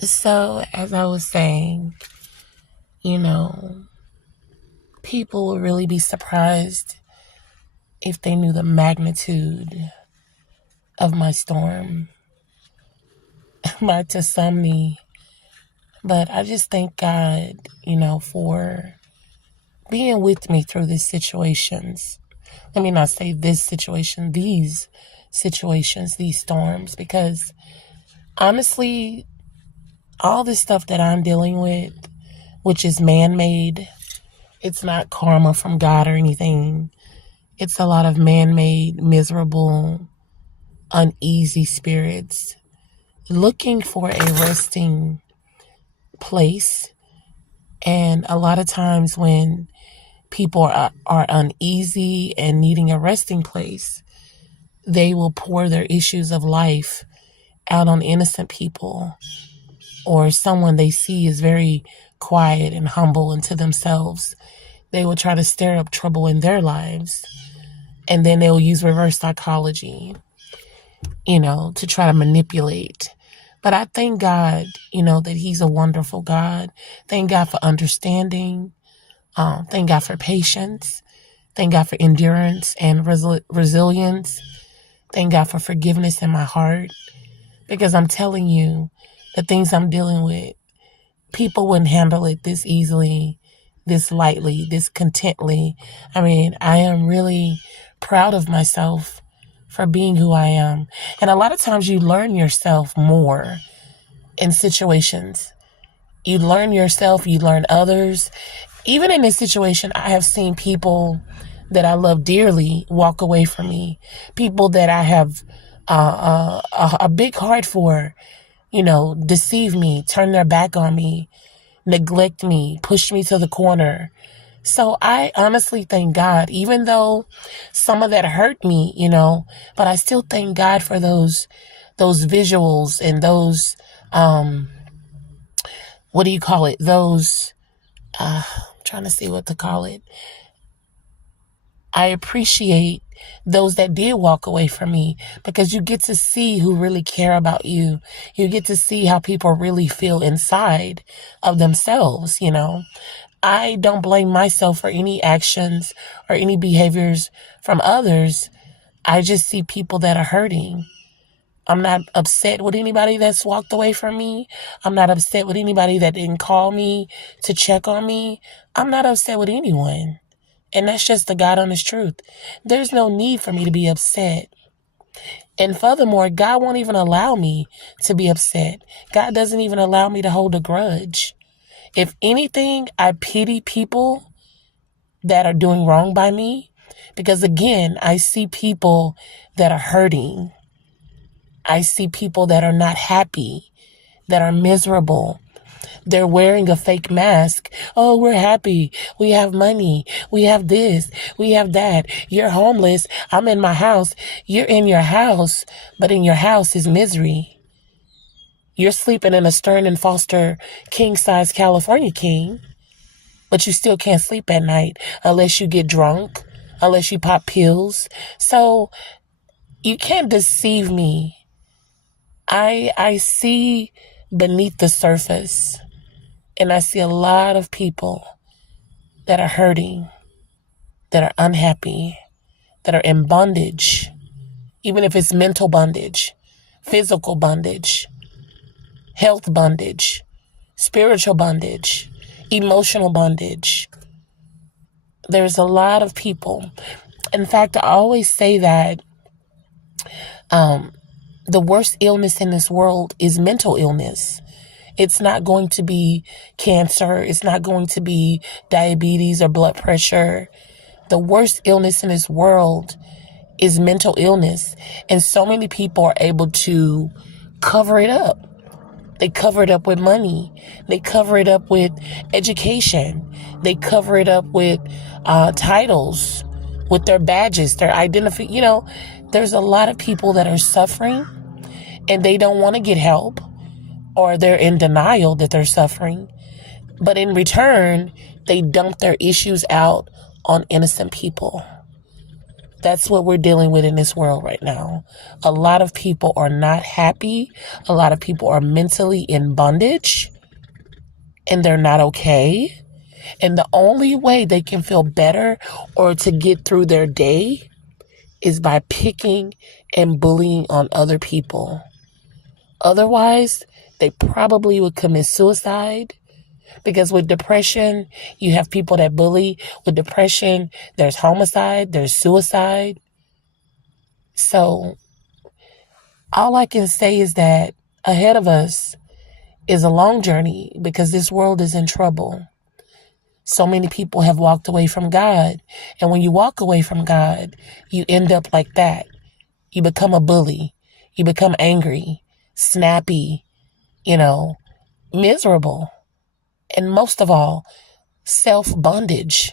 So, as I was saying, you know, people would really be surprised if they knew the magnitude of my storm, my tsunami. But I just thank God, for being with me through these situations. Let me not say this situation, these situations, these storms, because honestly, all this stuff that I'm dealing with, which is man made, it's not karma from God or anything. It's a lot of man made, miserable, uneasy spirits looking for a resting place. And a lot of times when people are uneasy and needing a resting place, they will pour their issues of life out on innocent people or someone they see is very quiet and humble and to themselves. They will try to stir up trouble in their lives. And then they'll use reverse psychology, to try to manipulate. But I thank God, that He's a wonderful God. Thank God for understanding. Thank God for patience. Thank God for endurance and resilience. Thank God for forgiveness in my heart. Because I'm telling you, the things I'm dealing with, people wouldn't handle it this easily, this lightly, this contently. I mean, I am really proud of myself for being who I am. And a lot of times you learn yourself more in situations. You learn yourself, you learn others. Even in this situation, I have seen people that I love dearly walk away from me. People that I have a big heart for, deceive me, turn their back on me, neglect me, push me to the corner. So I honestly thank God, even though some of that hurt me, but I still thank God for those visuals and those, what do you call it? Those, I'm trying to see what to call it. I appreciate those that did walk away from me because you get to see who really care about you. You get to see how people really feel inside of themselves, I don't blame myself for any actions or any behaviors from others. I just see people that are hurting. I'm not upset with anybody that's walked away from me. I'm not upset with anybody that didn't call me to check on me. I'm not upset with anyone. And that's just the God honest truth. There's no need for me to be upset. And furthermore, God won't even allow me to be upset. God doesn't even allow me to hold a grudge. If anything, I pity people that are doing wrong by me because, again, I see people that are hurting. I see people that are not happy, that are miserable. They're wearing a fake mask. Oh, we're happy. We have money. We have this. We have that. You're homeless. I'm in my house. You're in your house, but in your house is misery. You're sleeping in a Stern and Foster king-size California king, but you still can't sleep at night unless you get drunk, unless you pop pills. So you can't deceive me. I see beneath the surface. And I see a lot of people that are hurting, that are unhappy, that are in bondage, even if it's mental bondage, physical bondage, health bondage, spiritual bondage, emotional bondage. There's a lot of people. In fact, I always say that the worst illness in this world is mental illness. It's not going to be cancer. It's not going to be diabetes or blood pressure. The worst illness in this world is mental illness. And so many people are able to cover it up. They cover it up with money. They cover it up with education. They cover it up with titles, with their badges, their identity. There's a lot of people that are suffering and they don't want to get help, or they're in denial that they're suffering. But in return, they dump their issues out on innocent people. That's what we're dealing with in this world right now. A lot of people are not happy. A lot of people are mentally in bondage and they're not okay. And the only way they can feel better or to get through their day is by picking and bullying on other people. Otherwise, they probably would commit suicide, because with depression, you have people that bully. With depression, there's homicide, there's suicide. So all I can say is that ahead of us is a long journey, because this world is in trouble. So many people have walked away from God. And when you walk away from God, you end up like that. You become a bully. You become angry, snappy, miserable. And most of all, self-bondage.